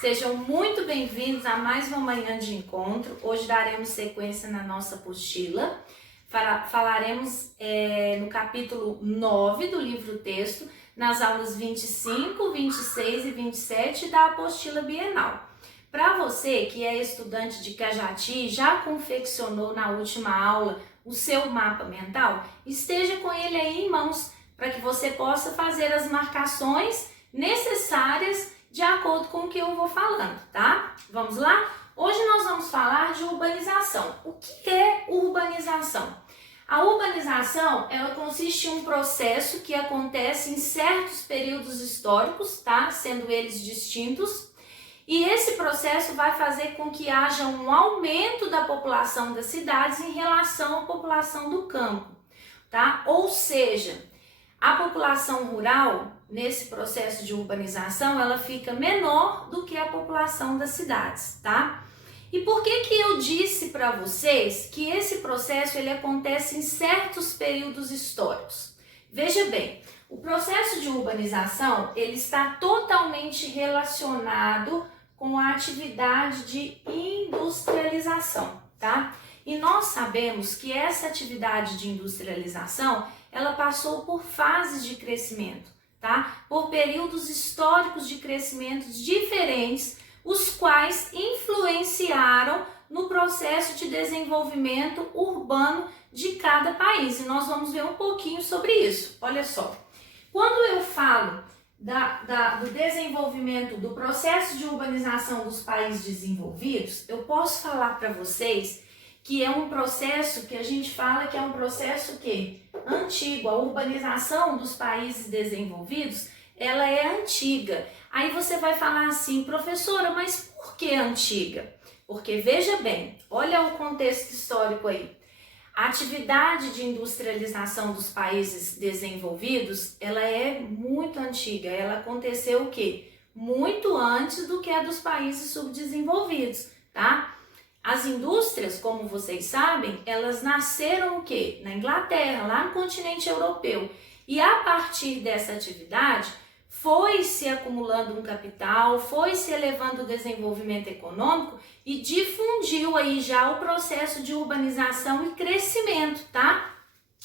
Sejam muito bem-vindos a mais uma manhã de encontro. Hoje daremos sequência na nossa apostila. Falaremos no capítulo 9 do livro-texto, nas aulas 25, 26 e 27 da apostila bienal. Para você que é estudante de Cajati, já confeccionou na última aula o seu mapa mental, esteja com ele aí em mãos, para que você possa fazer as marcações necessárias de acordo com o que eu vou falando, tá? Vamos lá? Hoje nós vamos falar de urbanização. O que é urbanização? A urbanização, ela consiste em um processo que acontece em certos períodos históricos, tá? Sendo eles distintos. E esse processo vai fazer com que haja um aumento da população das cidades em relação à população do campo, tá? Ou seja, a população rural, nesse processo de urbanização, ela fica menor do que a população das cidades, tá? E por que eu disse para vocês que esse processo ele acontece em certos períodos históricos? Veja bem, o processo de urbanização ele está totalmente relacionado com a atividade de industrialização, tá? E nós sabemos que essa atividade de industrialização, ela passou por fases de crescimento, tá? Por períodos históricos de crescimentos diferentes, os quais influenciaram no processo de desenvolvimento urbano de cada país. E nós vamos ver um pouquinho sobre isso. Olha só, quando eu falo do desenvolvimento, do processo de urbanização dos países desenvolvidos, eu posso falar para vocês que é um processo que a gente fala que é um processo antigo. A urbanização dos países desenvolvidos, ela é antiga. Aí você vai falar assim, professora, mas por que antiga? Porque veja bem, olha o contexto histórico aí. A atividade de industrialização dos países desenvolvidos, ela é muito antiga. Ela aconteceu muito antes do que a dos países subdesenvolvidos, tá? As indústrias, como vocês sabem, elas nasceram na Inglaterra, lá no continente europeu. E a partir dessa atividade, foi se acumulando um capital, foi se elevando o desenvolvimento econômico e difundiu aí já o processo de urbanização e crescimento, tá?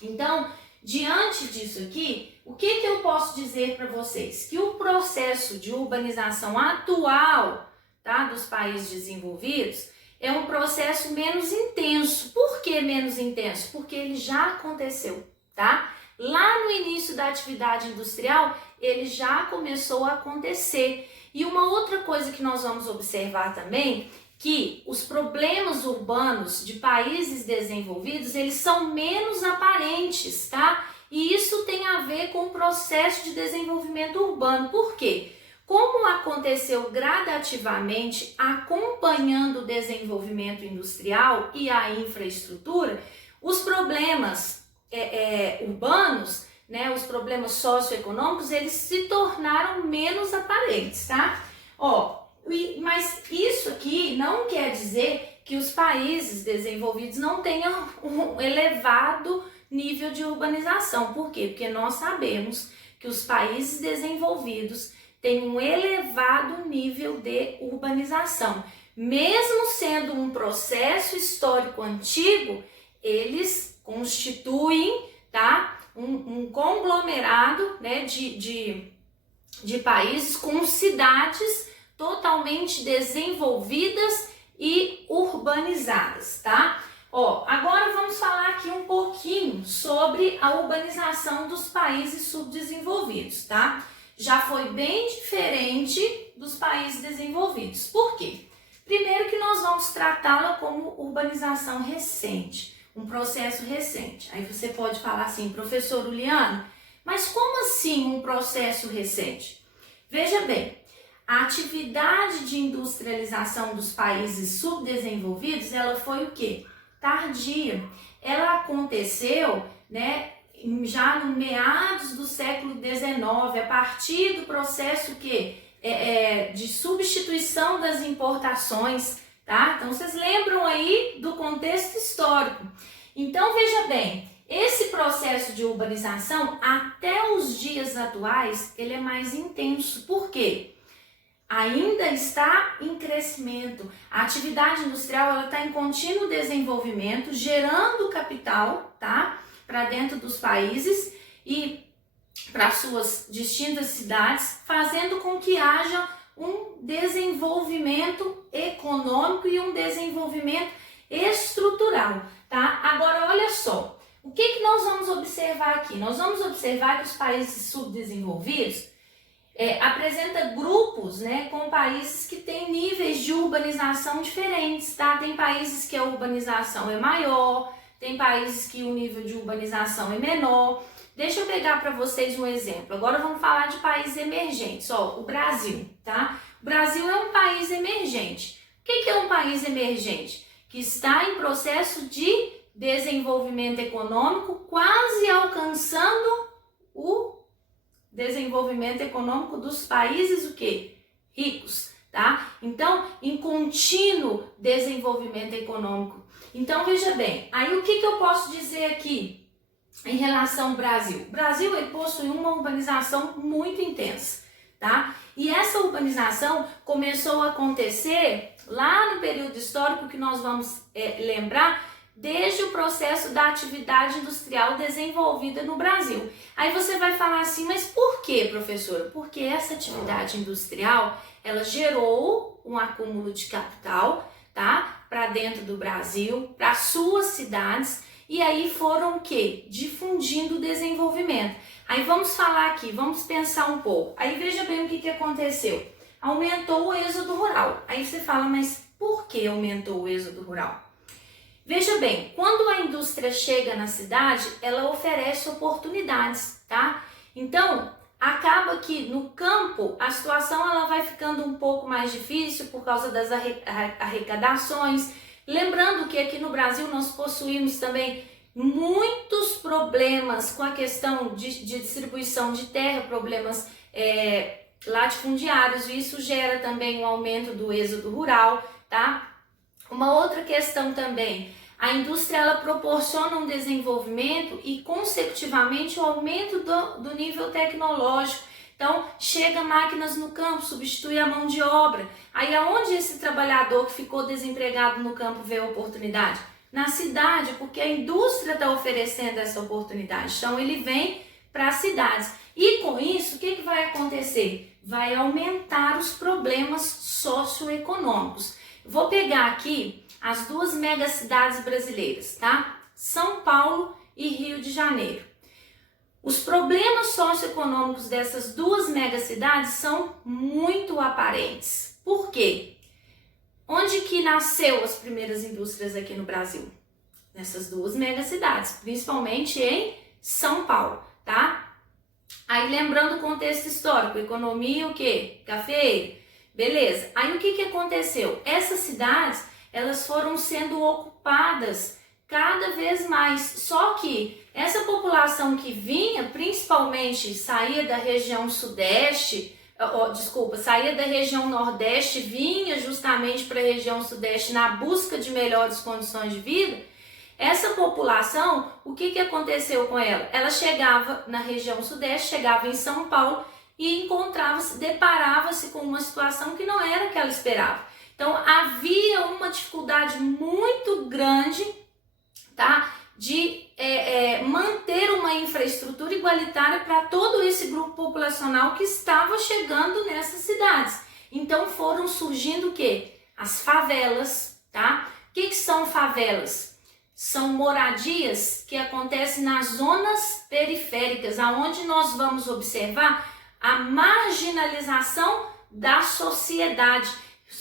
Então, diante disso aqui, o que eu posso dizer para vocês? Que o processo de urbanização atual, tá, dos países desenvolvidos é um processo menos intenso. Por que menos intenso? Porque ele já aconteceu, tá? Lá no início da atividade industrial, ele já começou a acontecer. E uma outra coisa que nós vamos observar também, que os problemas urbanos de países desenvolvidos, eles são menos aparentes, tá? E isso tem a ver com o processo de desenvolvimento urbano. Por quê? Como aconteceu gradativamente, acompanhando o desenvolvimento industrial e a infraestrutura, os problemas urbanos, né, os problemas socioeconômicos, eles se tornaram menos aparentes, tá? Mas isso aqui não quer dizer que os países desenvolvidos não tenham um elevado nível de urbanização. Por quê? Porque nós sabemos que os países desenvolvidos têm um elevado nível de urbanização. Mesmo sendo um processo histórico antigo, eles constituem, tá, um conglomerado, né, de países com cidades totalmente desenvolvidas e urbanizadas, tá? Agora vamos falar aqui um pouquinho sobre a urbanização dos países subdesenvolvidos, tá? Já foi bem diferente dos países desenvolvidos. Por quê? Primeiro que nós vamos tratá-la como urbanização recente, um processo recente. Aí você pode falar assim, professor Uliano, mas como assim um processo recente? Veja bem, a atividade de industrialização dos países subdesenvolvidos, ela foi tardia. Ela aconteceu, né, já no meados do século XIX, a partir do processo de substituição das importações, tá? Então, vocês lembram aí do contexto histórico. Então, veja bem, esse processo de urbanização, até os dias atuais, ele é mais intenso. Por quê? ainda está em crescimento. A atividade industrial ela está em contínuo desenvolvimento, gerando capital, tá? Para dentro dos países e para suas distintas cidades, fazendo com que haja um desenvolvimento econômico e um desenvolvimento estrutural, tá? Agora, olha só, o que nós vamos observar aqui? Nós vamos observar que os países subdesenvolvidos apresenta grupos, né, com países que têm níveis de urbanização diferentes, tá? Tem países que a urbanização é maior, tem países que o nível de urbanização é menor. Deixa eu pegar para vocês um exemplo. Agora vamos falar de países emergentes. Ó, o Brasil, tá? O Brasil é um país emergente. O que é um país emergente? Que está em processo de desenvolvimento econômico, quase alcançando o desenvolvimento econômico dos países o quê? Ricos, tá? Então, em contínuo desenvolvimento econômico. Então, veja bem, aí o que eu posso dizer aqui em relação ao Brasil? O Brasil ele possui uma urbanização muito intensa, tá? E essa urbanização começou a acontecer lá no período histórico que nós vamos lembrar, desde o processo da atividade industrial desenvolvida no Brasil. Aí você vai falar assim, mas por quê, professora? Porque essa atividade industrial, ela gerou um acúmulo de capital, tá? Para dentro do Brasil, para suas cidades, e aí foram o quê? Difundindo o desenvolvimento. Aí vamos falar aqui, vamos pensar um pouco. Aí veja bem o que aconteceu. Aumentou o êxodo rural. Aí você fala, mas por que aumentou o êxodo rural? Veja bem, quando a indústria chega na cidade, ela oferece oportunidades, tá? Então, acaba que no campo a situação ela vai ficando um pouco mais difícil por causa das arrecadações. Lembrando que aqui no Brasil nós possuímos também muitos problemas com a questão de distribuição de terra, problemas latifundiários, e isso gera também um aumento do êxodo rural, tá? Uma outra questão também, a indústria ela proporciona um desenvolvimento e consecutivamente o aumento do nível tecnológico. Então, chega máquinas no campo, substitui a mão de obra. Aí aonde esse trabalhador que ficou desempregado no campo vê a oportunidade? Na cidade, porque a indústria está oferecendo essa oportunidade. Então, ele vem para as cidades. E com isso, o que vai acontecer? Vai aumentar os problemas socioeconômicos. Vou pegar aqui as duas megacidades brasileiras, tá? São Paulo e Rio de Janeiro. Os problemas socioeconômicos dessas duas megacidades são muito aparentes. Por quê? Onde que nasceu as primeiras indústrias aqui no Brasil? Nessas duas megacidades, principalmente em São Paulo, tá? Aí lembrando o contexto histórico, economia o quê? Cafeeira. Beleza, aí o que aconteceu? Essas cidades, elas foram sendo ocupadas cada vez mais, só que essa população que vinha, principalmente saía da região sudeste, saía da região nordeste, vinha justamente para a região sudeste na busca de melhores condições de vida. Essa população, o que aconteceu com ela? Ela chegava na região sudeste, chegava em São Paulo, e deparava-se com uma situação que não era a que ela esperava. Então, havia uma dificuldade muito grande, tá, de manter uma infraestrutura igualitária para todo esse grupo populacional que estava chegando nessas cidades. Então, foram surgindo o quê? As favelas, tá? O que são favelas? São moradias que acontecem nas zonas periféricas, aonde nós vamos observar a marginalização da sociedade,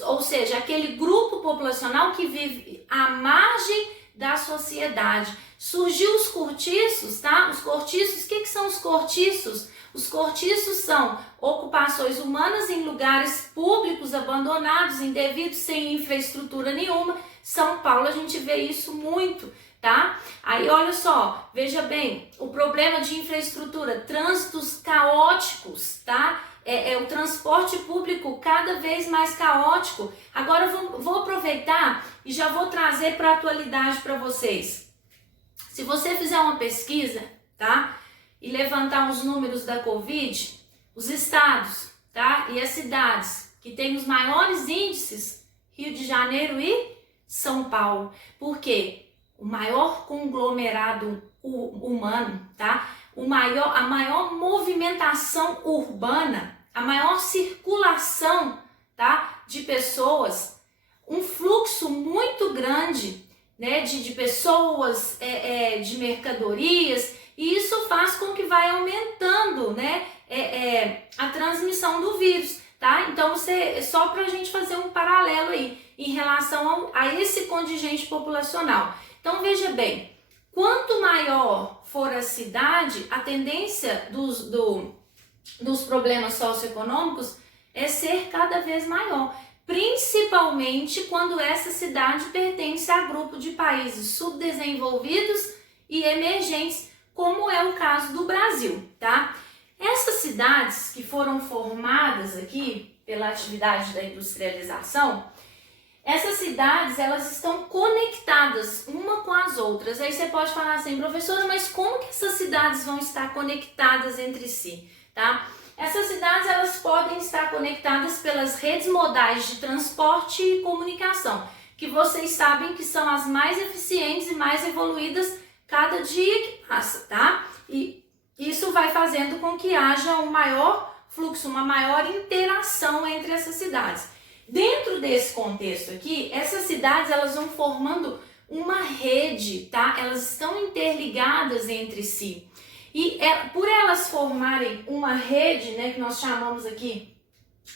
ou seja, aquele grupo populacional que vive à margem da sociedade. Surgiu os cortiços, tá? Os cortiços, o que são os cortiços? Os cortiços são ocupações humanas em lugares públicos abandonados, indevidos, sem infraestrutura nenhuma. São Paulo a gente vê isso muito, tá? Aí olha só, veja bem, o problema de infraestrutura, trânsitos caóticos, tá? O transporte público cada vez mais caótico. Agora eu vou aproveitar e já vou trazer para a atualidade para vocês. Se você fizer uma pesquisa, tá? E levantar os números da Covid, os estados, tá? E as cidades que tem os maiores índices? Rio de Janeiro e São Paulo. Por quê? O maior conglomerado humano, tá? A maior movimentação urbana, a maior circulação, tá? De pessoas, um fluxo muito grande, né? De pessoas, de mercadorias, e isso faz com que vai aumentando, né? A transmissão do vírus, tá? Então, só para a gente fazer um paralelo aí em relação a esse contingente populacional. Então, veja bem, quanto maior for a cidade, a tendência dos problemas socioeconômicos é ser cada vez maior, principalmente quando essa cidade pertence a grupo de países subdesenvolvidos e emergentes, como é o caso do Brasil, tá? Essas cidades que foram formadas aqui pela atividade da industrialização, essas cidades, elas estão conectadas uma com as outras. Aí você pode falar assim, professora, mas como que essas cidades vão estar conectadas entre si, tá? Essas cidades, elas podem estar conectadas pelas redes modais de transporte e comunicação, que vocês sabem que são as mais eficientes e mais evoluídas cada dia que passa, tá? E isso vai fazendo com que haja um maior fluxo, uma maior interação entre essas cidades. Dentro desse contexto aqui, essas cidades, elas vão formando uma rede, tá? Elas estão interligadas entre si. E por elas formarem uma rede, né, que nós chamamos aqui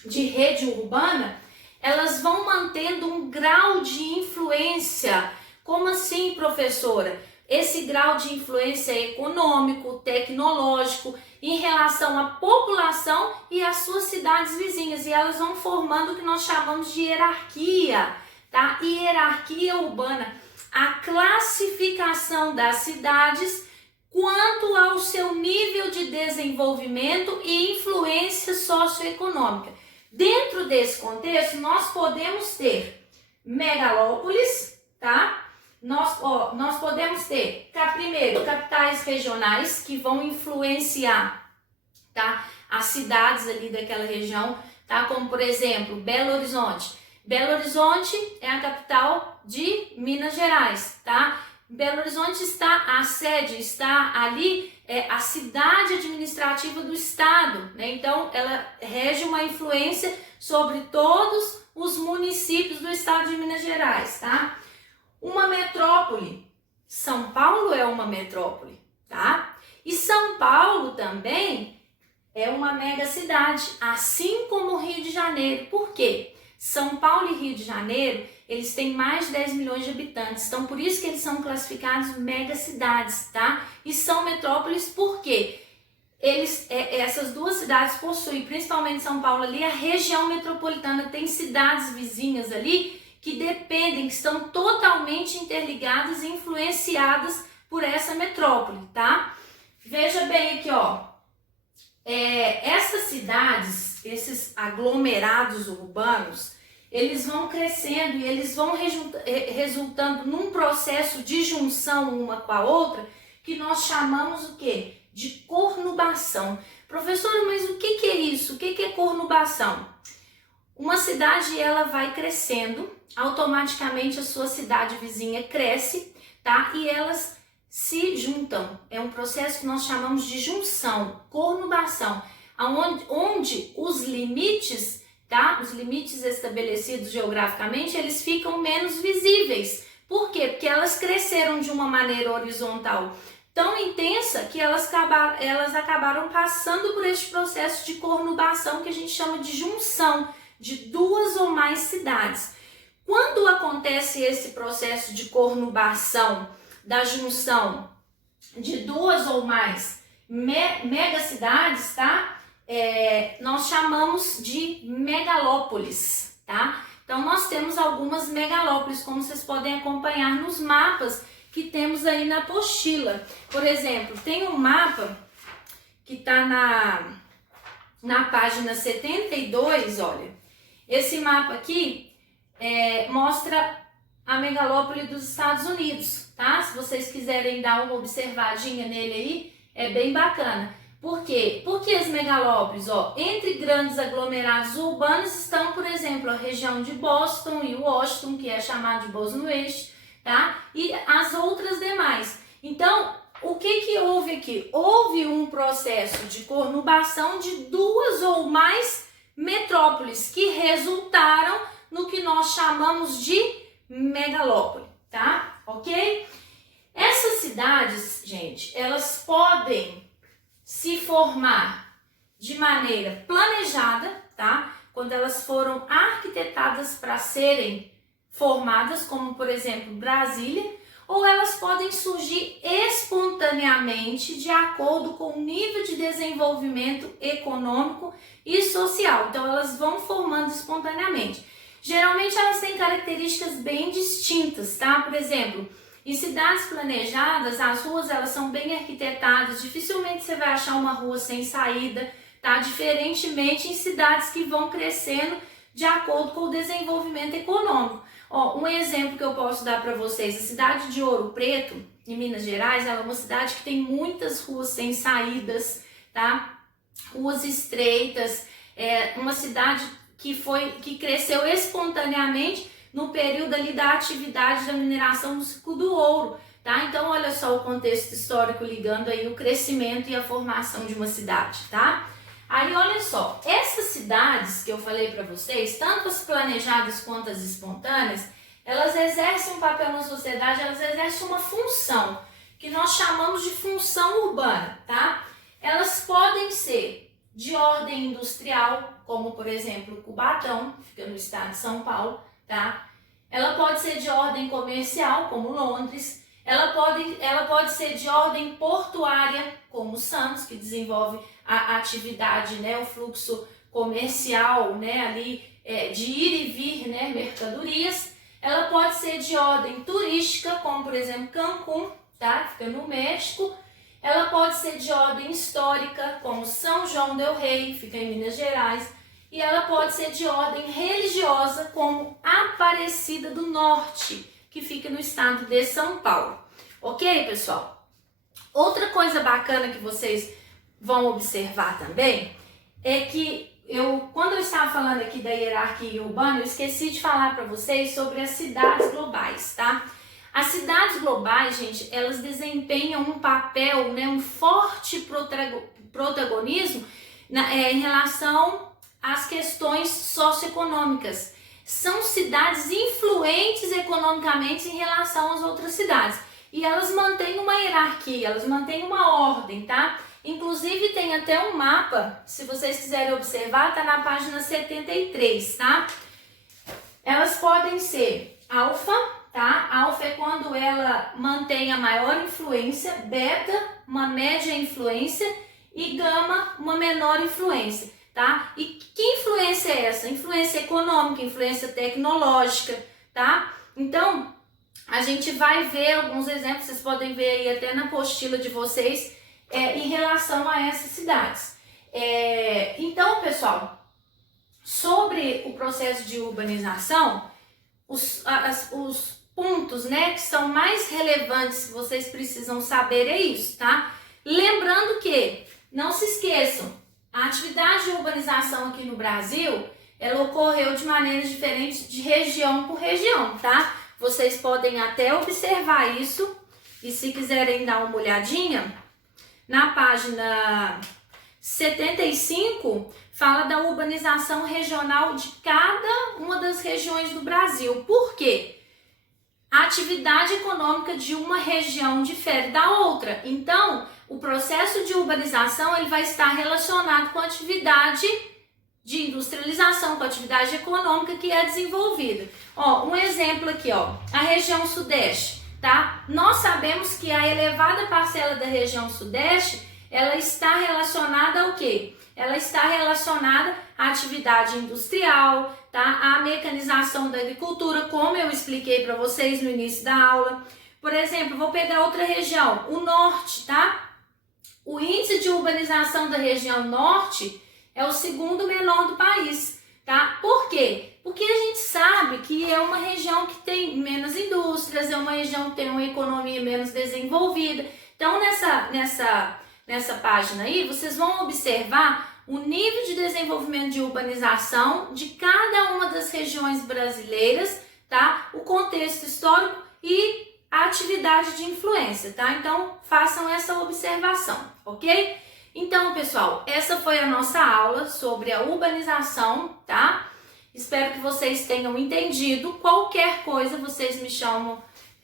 de rede urbana, elas vão mantendo um grau de influência. Como assim, professora? Esse grau de influência econômico, tecnológico, em relação à população e às suas cidades vizinhas. E elas vão formando o que nós chamamos de hierarquia, tá? Hierarquia urbana, a classificação das cidades quanto ao seu nível de desenvolvimento e influência socioeconômica. Dentro desse contexto, nós podemos ter megalópolis, tá? Nós podemos ter, primeiro, capitais regionais que vão influenciar, tá, as cidades ali daquela região, tá? Como, por exemplo, Belo Horizonte. Belo Horizonte é a capital de Minas Gerais, tá? Belo Horizonte a sede está ali, a cidade administrativa do estado, né? Então, ela rege uma influência sobre todos os municípios do estado de Minas Gerais, tá? Uma metrópole, São Paulo é uma metrópole, tá? E São Paulo também é uma mega cidade, assim como o Rio de Janeiro. Por quê? São Paulo e Rio de Janeiro, eles têm mais de 10 milhões de habitantes, então por isso que eles são classificados mega cidades, tá? E são metrópoles porque essas duas cidades possuem, principalmente São Paulo ali, a região metropolitana, tem cidades vizinhas ali que dependem, que estão totalmente interligadas e influenciadas por essa metrópole, tá? Veja bem aqui, ó, essas cidades, esses aglomerados urbanos, eles vão crescendo e eles vão resultando num processo de junção uma com a outra, que nós chamamos o quê? De conurbação. Professora, mas o que é isso? O que é conurbação? Uma cidade, ela vai crescendo, automaticamente a sua cidade vizinha cresce, tá? E elas se juntam. É um processo que nós chamamos de junção, conurbação, onde os limites, tá? Os limites estabelecidos geograficamente, eles ficam menos visíveis. Por quê? Porque elas cresceram de uma maneira horizontal tão intensa que elas acabaram passando por este processo de conurbação que a gente chama de junção de duas ou mais cidades. Quando acontece esse processo de conurbação, da junção de duas ou mais megacidades, tá? Nós chamamos de megalópolis, tá? Então nós temos algumas megalópolis, como vocês podem acompanhar nos mapas que temos aí na apostila. Por exemplo, tem um mapa que está na página 72, olha. Esse mapa aqui mostra a megalópole dos Estados Unidos, tá? Se vocês quiserem dar uma observadinha nele aí, é bem bacana. Por quê? Porque as megalópolis, entre grandes aglomerados urbanos estão, por exemplo, a região de Boston e Washington, que é chamado de Boston West, tá? E as outras demais. Então, o que houve aqui? Houve um processo de conurbação de duas ou mais metrópoles que resultaram no que nós chamamos de megalópole, tá? Ok? Essas cidades, gente, elas podem se formar de maneira planejada, tá? Quando elas foram arquitetadas para serem formadas, como por exemplo Brasília, ou elas podem surgir espontaneamente de acordo com o nível de desenvolvimento econômico e social. Então elas vão formando espontaneamente. Geralmente elas têm características bem distintas, tá? Por exemplo, em cidades planejadas, as ruas elas são bem arquitetadas, dificilmente você vai achar uma rua sem saída, tá? Diferentemente em cidades que vão crescendo de acordo com o desenvolvimento econômico. Um exemplo que eu posso dar para vocês, a cidade de Ouro Preto, em Minas Gerais, ela é uma cidade que tem muitas ruas sem saídas, tá? Ruas estreitas, é uma cidade que cresceu espontaneamente no período ali da atividade da mineração do ciclo do ouro, tá? Então olha só o contexto histórico ligando aí o crescimento e a formação de uma cidade, tá? Aí olha só, essas cidades que eu falei para vocês, tanto as planejadas quanto as espontâneas, elas exercem um papel na sociedade, elas exercem uma função que nós chamamos de função urbana, tá? Elas podem ser de ordem industrial, como por exemplo Cubatão, que fica no estado de São Paulo, tá? Ela pode ser de ordem comercial, como Londres. Ela pode ser de ordem portuária, como Santos, que desenvolve a atividade, né, o fluxo comercial, né, ali de ir e vir, né, mercadorias. Ela pode ser de ordem turística, como por exemplo Cancún, tá? Fica no México. Ela pode ser de ordem histórica, como São João del Rei, fica em Minas Gerais. E ela pode ser de ordem religiosa, como Aparecida do Norte, que fica no estado de São Paulo. Ok, pessoal? Outra coisa bacana que vocês vão observar também é que quando eu estava falando aqui da hierarquia urbana, eu esqueci de falar para vocês sobre as cidades globais, tá? As cidades globais, gente, elas desempenham um papel, né, um forte protagonismo em relação às questões socioeconômicas. São cidades influentes economicamente em relação às outras cidades. E elas mantêm uma hierarquia, elas mantêm uma ordem, tá? Inclusive tem até um mapa, se vocês quiserem observar, tá na página 73, tá? Elas podem ser alfa, tá? Alfa é quando ela mantém a maior influência, beta, uma média influência e gama, uma menor influência, tá? E que influência é essa? Influência econômica, influência tecnológica, tá? Então, a gente vai ver alguns exemplos, vocês podem ver aí até na apostila de vocês, em relação a essas cidades. Então, pessoal, sobre o processo de urbanização, os pontos, né, que são mais relevantes que vocês precisam saber é isso, tá? Lembrando que, não se esqueçam, a atividade de urbanização aqui no Brasil, ela ocorreu de maneiras diferentes de região por região, tá? Vocês podem até observar isso e se quiserem dar uma olhadinha, na página 75 fala da urbanização regional de cada uma das regiões do Brasil. Por quê? A atividade econômica de uma região difere da outra. Então, o processo de urbanização ele vai estar relacionado com a atividade de industrialização, com a atividade econômica que é desenvolvida. Um exemplo aqui, a região sudeste, tá? Nós sabemos que a elevada parcela da região sudeste, ela está relacionada ao quê? Ela está relacionada à atividade industrial, tá? À mecanização da agricultura, como eu expliquei para vocês no início da aula. Por exemplo, vou pegar outra região, o norte, tá? O índice de urbanização da região norte é o segundo menor do país, tá? Por quê? Porque a gente sabe que é uma região que tem menos indústrias, é uma região que tem uma economia menos desenvolvida. Então, nessa nessa página aí, vocês vão observar o nível de desenvolvimento de urbanização de cada uma das regiões brasileiras, tá? O contexto histórico e a atividade de influência, tá? Então, façam essa observação, ok? Então, pessoal, essa foi a nossa aula sobre a urbanização, tá? Espero que vocês tenham entendido. Qualquer coisa, vocês me chamam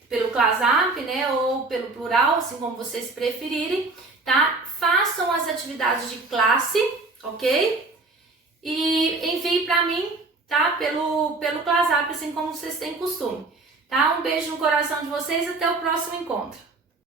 pelo WhatsApp, né? Ou pelo plural, assim como vocês preferirem, tá? Façam as atividades de classe, ok? E enviem para mim, tá? Pelo WhatsApp, assim como vocês têm costume. Tá? Um beijo no coração de vocês e até o próximo encontro.